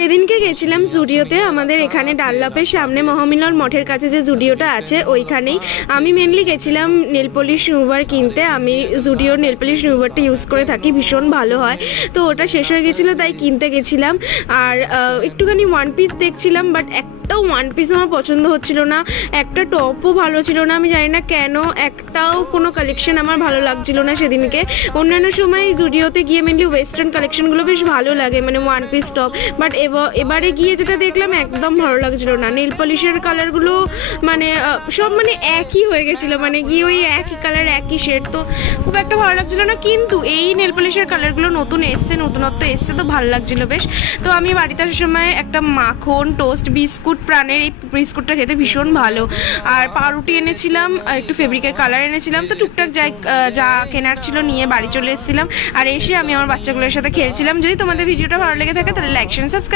সেদিনকে গেছিলাম জুডিওতে, আমাদের এখানে ডানলপের সামনে মহামিলন মঠের কাছে যে জুডিওটা আছে ওইখানেই। আমি মেনলি গেছিলাম নেল পলিশ রিমুভার কিনতে। আমি জুডিওর নেল পলিশ রিমুভারটা ইউজ করে থাকি, ভীষণ ভালো হয়। তো ওটা শেষ হয়ে গেছিলো তাই কিনতে গেছিলাম। আর একটুখানি ওয়ান পিস দেখছিলাম, বাট একটাও ওয়ান পিস আমার পছন্দ হচ্ছিল না, একটা টপও ভালো ছিল না। আমি জানি না কেন একটাও কোনো কালেকশন আমার ভালো লাগছিল না সেদিনকে। অন্যান্য সময় জুডিওতে গিয়ে মেনলি ওয়েস্টার্ন কালেকশনগুলো বেশ ভালো লাগে, মানে ওয়ান পিস টপ। বাট এবারে গিয়ে যেটা দেখলাম একদম ভালো লাগছিল না। নেল পলিশের কালারগুলো মানে সব মানে একই হয়ে গেছিলো, মানে গিয়ে ওই একই কালার একই শেড, তো খুব একটা ভালো লাগছিল না। কিন্তু এই নেল পলিশের কালারগুলো নতুন এসছে, নতুনত্ব এসছে, তো ভালো লাগছিল বেশ। তো আমি বাড়িতে আসার সময় একটা মাখন টোস্ট বিস্কুট, প্রাণের এই বিস্কুটটা খেতে ভীষণ ভালো, আর পাউরুটি এনেছিলাম, একটু ফেব্রিকের কালার এনেছিলাম। তো টুকটাক যা কেনার ছিল নিয়ে বাড়ি চলে এসেছিলাম। আর এসে আমি আমার বাচ্চাগুলোর সাথে খেলছিলাম। যদি তোমাদের ভিডিওটা ভালো লেগে থাকে তাহলে লাইক শেয়ার সাবস্ক্রাইব